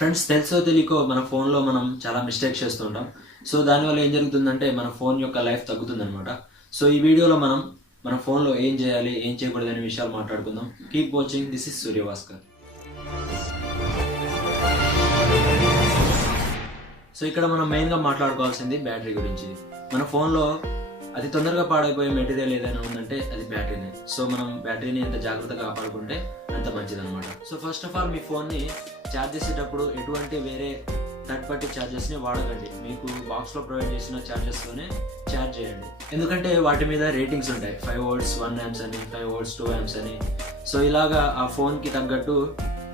Friends, తెలుసో తెలియకో మన ఫోన్లో మనం చాలా మిస్టేక్స్ చేస్తూ ఉంటాం. సో దానివల్ల ఏం జరుగుతుందంటే మన ఫోన్ యొక్క లైఫ్ తగ్గుతుందనమాట. సో ఈ వీడియోలో మనం మన ఫోన్లో ఏం చేయాలి, ఏం చేయకూడదు అనే విషయాలు మాట్లాడుకుందాం. Keep watching. This is Surya Bhaskar. So ఇక్కడ మనం మెయిన్గా మాట్లాడుకోవాల్సింది బ్యాటరీ గురించి. మన ఫోన్లో అతి తొందరగా పాడైపోయే మెటీరియల్ ఏదైనా ఉందంటే అది బ్యాటరీనే. సో మనం బ్యాటరీని ఎంత జాగ్రత్తగా కాపాడుకుంటే అంత మంచిదన్నమాట. సో ఫస్ట్ ఆఫ్ ఆల్ మీ ఫోన్ని ఛార్జ్ చేసేటప్పుడు ఎటువంటి వేరే థర్డ్ పార్టీ ఛార్జెస్ని వాడకండి. మీకు బాక్స్లో ప్రొవైడ్ చేసిన ఛార్జెస్తోనే ఛార్జ్ చేయండి. ఎందుకంటే వాటి మీద రేటింగ్స్ ఉంటాయి. 5 volts 1 amps అని, 5 volts 2 amps అని. సో ఇలాగా ఆ ఫోన్కి తగ్గట్టు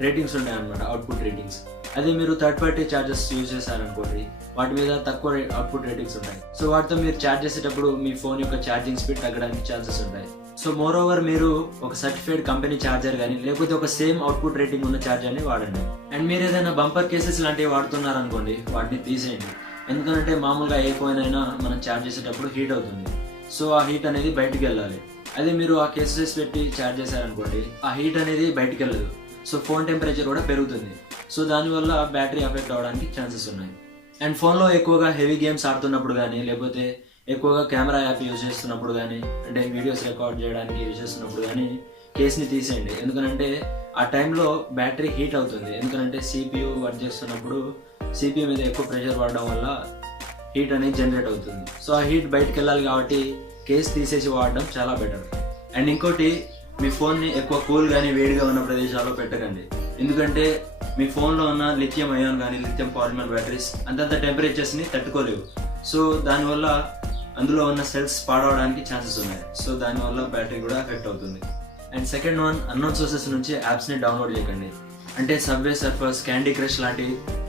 రేటింగ్స్ ఉంటాయి అన్నమాట, అవుట్పుట్ రేటింగ్స్. అదే మీరు థర్డ్ పార్టీ ఛార్జెస్ యూజ్ చేశారనుకోండి, వాటి మీద తక్కువ అవుట్పుట్ రేటింగ్స్ ఉంటాయి. సో వాటితో మీరు ఛార్జ్ చేసేటప్పుడు మీ ఫోన్ యొక్క ఛార్జింగ్ స్పీడ్ తగ్గడానికి ఛాన్సెస్ ఉంటాయి. సో మోర్ ఓవర్ మీరు ఒక సర్టిఫైడ్ కంపెనీ ఛార్జర్ కానీ లేకపోతే ఒక సేమ్ అవుట్పుట్ రేటింగ్ ఉన్న ఛార్జర్ని వాడండి. అండ్ మీరు ఏదైనా బంపర్ కేసెస్ లాంటివి వాడుతున్నారనుకోండి, వాటిని తీసేయండి. ఎందుకంటే మామూలుగా ఏ ఫోన్ అయినా మనం ఛార్జ్ చేసేటప్పుడు హీట్ అవుతుంది. సో ఆ హీట్ అనేది బయటికి వెళ్ళాలి. అదే మీరు ఆ కేసెస్ పెట్టి ఛార్జ్ చేశారనుకోండి, ఆ హీట్ అనేది బయటికి వెళ్ళదు. సో ఫోన్ టెంపరేచర్ కూడా పెరుగుతుంది. సో దానివల్ల బ్యాటరీ అఫెక్ట్ అవడానికి ఛాన్సెస్ ఉన్నాయి. అండ్ ఫోన్లో ఎక్కువగా హెవీ గేమ్స్ ఆడుతున్నప్పుడు కానీ లేకపోతే ఎక్కువగా కెమెరా యాప్ యూజ్ చేస్తున్నప్పుడు కానీ, అంటే వీడియోస్ రికార్డ్ చేయడానికి యూజ్ చేస్తున్నప్పుడు కానీ కేస్ని తీసేయండి. ఎందుకంటే ఆ టైంలో బ్యాటరీ హీట్ అవుతుంది. ఎందుకంటే CPU వర్క్ చేస్తున్నప్పుడు CPU మీద ఎక్కువ ప్రెషర్ పడడం వల్ల హీట్ అనేది జనరేట్ అవుతుంది. సో ఆ హీట్ బయటకు వెళ్ళాలి కాబట్టి కేస్ తీసేసి వాడడం చాలా బెటర్. అండ్ ఇంకోటి, మీ ఫోన్ని ఎక్కువ కూల్ కానీ వేడిగా ఉన్న ప్రదేశాల్లో పెట్టకండి. ఎందుకంటే మీ ఫోన్లో ఉన్న లిథియం అయాన్ కానీ లిథియం పాలిమర్ బ్యాటరీస్ అంతంత టెంపరేచర్స్ని తట్టుకోలేవు. సో దానివల్ల అందులో ఉన్న సెల్స్ పాడవడానికి ఛాన్సెస్ ఉన్నాయి. సో దానివల్ల బ్యాటరీ కూడా ఎఫెక్ట్ అవుతుంది. And second one, unknown sources నుంచి యాప్స్ని డౌన్లోడ్ చేయకండి. అంటే సబ్వే సర్ఫర్స్, క్యాండీ క్రష్ లాంటి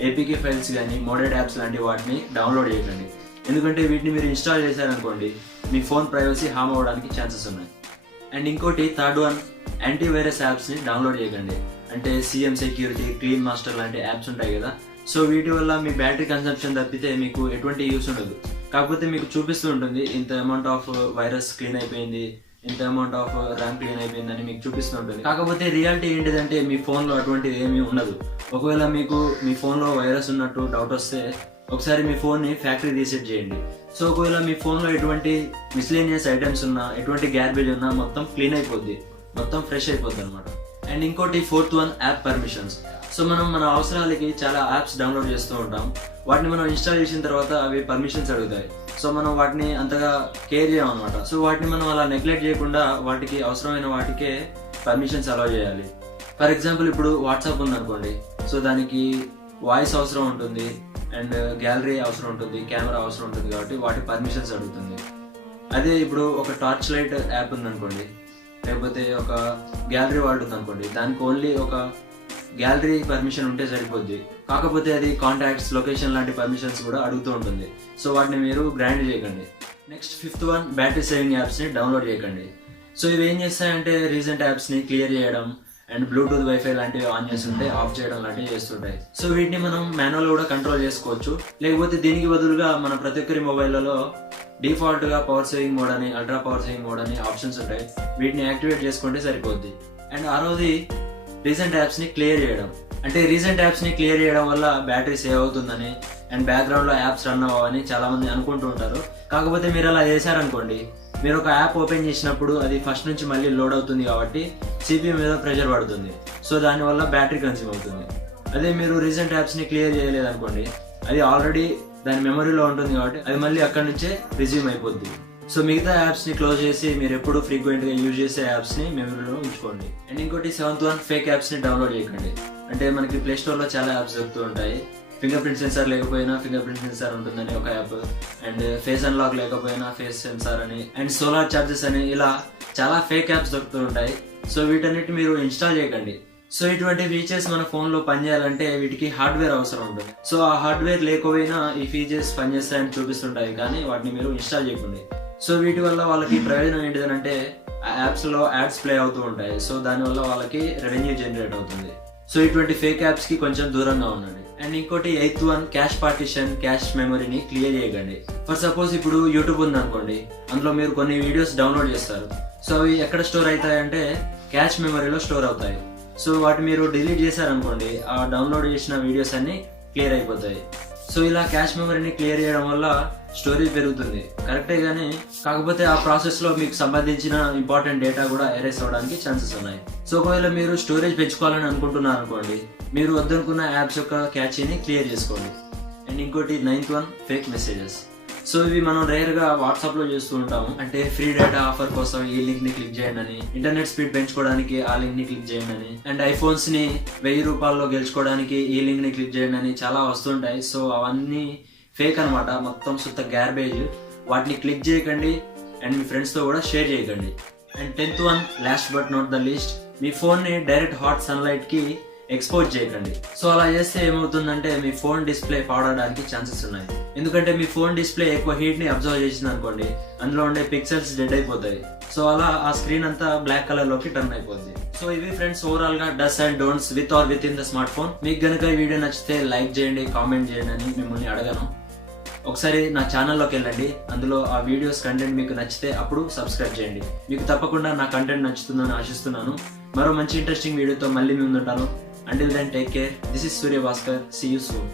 APK ఫైల్స్ కానీ మోడెడ్ యాప్స్ లాంటి వాటిని డౌన్లోడ్ చేయకండి. ఎందుకంటే వీటిని మీరు ఇన్స్టాల్ చేశారనుకోండి, మీ ఫోన్ ప్రైవసీ హామ్ అవ్వడానికి ఛాన్సెస్ ఉన్నాయి. అండ్ ఇంకోటి, థర్డ్ వన్, యాంటీవైరస్ యాప్స్ని డౌన్లోడ్ చేయకండి. అంటే CM సెక్యూరిటీ, క్లీన్ మాస్టర్ లాంటి యాప్స్ ఉంటాయి కదా. సో వీటి వల్ల మీ బ్యాటరీ కన్సంప్షన్ తప్పితే మీకు ఎటువంటి యూస్ ఉండదు. కాకపోతే మీకు చూపిస్తూ ఉంటుంది ఇంత అమౌంట్ ఆఫ్ వైరస్ క్లీన్ అయిపోయింది, ఇంత అమౌంట్ ఆఫ్ ర్యామ్ క్లీన్ అయిపోయింది అని మీకు చూపిస్తూ ఉంటుంది. కాకపోతే రియాలిటీ ఏంటిదంటే మీ ఫోన్లో అటువంటిది ఏమీ ఉండదు. ఒకవేళ మీకు మీ ఫోన్లో వైరస్ ఉన్నట్టు డౌట్ వస్తే ఒకసారి మీ ఫోన్ని ఫ్యాక్టరీ రీసెట్ చేయండి. సో ఒకవేళ మీ ఫోన్లో ఎటువంటి మిస్లేనియస్ ఐటమ్స్ ఉన్నా, ఎటువంటి గ్యార్బేజ్ ఉన్నా మొత్తం క్లీన్ అయిపోద్ది, మొత్తం ఫ్రెష్ అయిపోద్ది అనమాట. అండ్ ఇంకోటి, fourth one, app permissions. So మనం మన అవసరాలకి చాలా యాప్స్ డౌన్లోడ్ చేస్తూ ఉంటాం. వాటిని మనం ఇన్స్టాల్ చేసిన తర్వాత అవి పర్మిషన్స్ అడుగుతాయి. సో మనం వాటిని అంతగా కేర్ చేయం అనమాట. సో వాటిని మనం అలా నెగ్లెక్ట్ చేయకుండా వాటికి అవసరమైన వాటికే పర్మిషన్స్ అలౌ చేయాలి. ఫర్ ఎగ్జాంపుల్, ఇప్పుడు వాట్సాప్ ఉందనుకోండి. సో దానికి వాయిస్ అవసరం ఉంటుంది, అండ్ గ్యాలరీ అవసరం ఉంటుంది, కెమెరా అవసరం ఉంటుంది, కాబట్టి వాటి పర్మిషన్స్ అడుగుతుంది. అదే ఇప్పుడు ఒక టార్చ్ లైట్ యాప్ ఉందనుకోండి, లేకపోతే ఒక గ్యాలరీ వాల్ట్ ఉందనుకోండి, దానికి ఓన్లీ ఒక గ్యాలరీ పర్మిషన్ ఉంటే సరిపోద్ది. కాకపోతే అది కాంటాక్ట్స్, లొకేషన్ లాంటి పర్మిషన్స్ కూడా అడుగుతూ ఉంటుంది. సో వాటిని మీరు గ్రాండ్ చేయకండి. Next fifth one, battery saving యాప్స్ని డౌన్లోడ్ చేయకండి. సో ఇవి ఏం చేస్తాయంటే రీసెంట్ యాప్స్ని క్లియర్ చేయడం అండ్ బ్లూటూత్ వైఫై లాంటివి ఆన్ చేస్తుంటే ఆఫ్ చేయడం లాంటివి చేస్తుంటాయి. సో వీటిని మనం మాన్యువల్ కూడా కంట్రోల్ చేసుకోవచ్చు. లేకపోతే దీనికి బదులుగా మన ప్రతి ఒక్కరి మొబైల్లో డిఫాల్ట్గా పవర్ సేవింగ్ మోడ్ అని, అల్ట్రా పవర్ సేవింగ్ మోడ్ అని ఆప్షన్స్ ఉంటాయి. వీటిని యాక్టివేట్ చేసుకుంటే సరిపోద్ది. అండ్ ఆరోది, రీసెంట్ యాప్స్ని క్లియర్ చేయడం. అంటే రీసెంట్ యాప్స్ని క్లియర్ చేయడం వల్ల బ్యాటరీ సేవ్ అవుతుందని అండ్ బ్యాక్గ్రౌండ్లో యాప్స్ రన్ అవ్వని చాలామంది అనుకుంటూ ఉంటారు. కాకపోతే మీరు అలా చేశారనుకోండి, మీరు ఒక యాప్ ఓపెన్ చేసినప్పుడు అది ఫస్ట్ నుంచి మళ్ళీ లోడ్ అవుతుంది కాబట్టి CPU మీద ప్రెషర్ పడుతుంది. సో దానివల్ల బ్యాటరీ కన్స్యూమ్ అవుతుంది. అదే మీరు రీసెంట్ యాప్స్ని క్లియర్ చేయలేదనుకోండి, అది ఆల్రెడీ దాని మెమరీలో ఉంటుంది కాబట్టి అది మళ్ళీ అక్కడి నుంచే రిజ్యూమ్ అయిపోద్ది. సో మిగతా యాప్స్ని క్లోజ్ చేసి మీరు ఎప్పుడు ఫ్రీక్వెంట్గా యూజ్ చేసే యాప్స్ని మెమరీలో ఉంచుకోండి. అండ్ ఇంకోటి, సెవెంత్ వన్, ఫేక్ యాప్స్ని డౌన్లోడ్ చేయకండి. అంటే మనకి ప్లే స్టోర్లో చాలా యాప్స్ దొరుకుతూ ఉంటాయి. ఫింగర్ ప్రింట్ సెన్సార్ లేకపోయినా ఫింగర్ ప్రింట్ సెన్సార్ ఉంటుందని ఒక యాప్, అండ్ ఫేస్ అన్లాక్ లేకపోయినా ఫేస్ సెన్సార్ అని, అండ్ సోలార్ చార్జెస్ అని, ఇలా చాలా ఫేక్ యాప్స్ దొరుకుతూ ఉంటాయి. సో వీటన్నిటి మీరు ఇన్స్టాల్ చేయకండి. సో ఇటువంటి ఫీచర్స్ మన ఫోన్లో పనిచేయాలంటే వీటికి హార్డ్వేర్ అవసరం ఉంటుంది. సో ఆ హార్డ్వేర్ లేకపోయినా ఈ ఫీచర్స్ పనిచేస్తాయని చూపిస్తుంటాయి, కానీ వాటిని మీరు ఇన్స్టాల్ చేయకండి. సో వీటి వల్ల వాళ్ళకి ప్రయోజనం ఏంటిదనంటే ఆ యాప్స్లో యాడ్స్ ప్లే అవుతూ ఉంటాయి. సో దానివల్ల వాళ్ళకి రెవెన్యూ జనరేట్ అవుతుంది. సో ఇటువంటి ఫేక్ యాప్స్కి కొంచెం దూరంగా ఉండండి. అండ్ ఇంకోటి, eighth one, cash partition, cash మెమరీని క్లియర్ చేయకండి. ఫర్ సపోజ్ ఇప్పుడు యూట్యూబ్ ఉందనుకోండి, అందులో మీరు కొన్ని వీడియోస్ డౌన్లోడ్ చేస్తారు. సో అవి ఎక్కడ స్టోర్ అవుతాయంటే క్యాష్ మెమరీలో స్టోర్ అవుతాయి. సో వాటి మీరు డిలీట్ చేశారనుకోండి, ఆ డౌన్లోడ్ చేసిన వీడియోస్ అన్ని క్లియర్ అయిపోతాయి. సో ఇలా క్యాష్ మెమరీని క్లియర్ చేయడం వల్ల స్టోరేజ్ పెరుగుతుంది కరెక్టే, కానీ కాకపోతే ఆ ప్రాసెస్లో మీకు సంబంధించిన ఇంపార్టెంట్ డేటా కూడా ఎరేస్ అవ్వడానికి ఛాన్సెస్ ఉన్నాయి. సో ఒకవేళ మీరు స్టోరేజ్ పెంచుకోవాలని అనుకుంటున్నారు అనుకోండి, మీరు వద్దనుకున్న యాప్స్ యొక్క క్యాచీని క్లియర్ చేసుకోండి. అండ్ ఇంకోటి 9th one, fake messages. So ఇవి మనం రేర్గా వాట్సాప్లో చేస్తూ ఉంటాము. అంటే ఫ్రీ డేటా ఆఫర్ కోసం ఈ లింక్ని క్లిక్ చేయండి అని, ఇంటర్నెట్ స్పీడ్ పెంచుకోవడానికి ఆ లింక్ని క్లిక్ చేయండి అని, అండ్ ఐఫోన్స్ని 1000 రూపాయల్లో గెలుచుకోవడానికి ఈ లింక్ని క్లిక్ చేయండి అని చాలా వస్తుంటాయి. సో అవన్నీ ఫేక్ అనమాట, మొత్తం సుత్త గ్యార్బేజ్. వాటిని క్లిక్ చేయకండి అండ్ మీ ఫ్రెండ్స్తో కూడా షేర్ చేయకండి. And 10th one, last but not the least, మీ ఫోన్ని డైరెక్ట్ హాట్ సన్లైట్కి ఎక్స్పోజ్ చేయకండి. సో అలా చేస్తే ఏమవుతుందంటే మీ ఫోన్ డిస్ప్లే పాడడానికి ఛాన్సెస్ ఉన్నాయి. ఎందుకంటే మీ ఫోన్ డిస్ప్లే ఎక్కువ హీట్ ని అబ్జర్వ్ చేసింది అనుకోండి, అందులో ఉండే పిక్సెల్స్ డెడ్ అయిపోతాయి. సో అలా ఆ స్క్రీన్ అంతా బ్లాక్ కలర్ లోకి టర్న్ అయిపోద్ది. సో ఇవి ఫ్రెండ్స్ ఓవరాల్ గా dos and don'ts with are with in the smart phone. మీకు గనుక ఈ వీడియో నచ్చితే లైక్ చేయండి, కామెంట్ చేయండి అని మిమ్మల్ని అడగను. ఒకసారి నా ఛానల్లోకి వెళ్ళండి, అందులో ఆ వీడియోస్ కంటెంట్ మీకు నచ్చితే అప్పుడు సబ్స్క్రైబ్ చేయండి. మీకు తప్పకుండా నా కంటెంట్ నచ్చుతుందని ఆశిస్తున్నాను. మరో మంచి ఇంట్రెస్టింగ్ వీడియోతో మళ్ళీ మీ ముందుంటాను. Until then, take care. This is Surya Bhaskar. See you soon.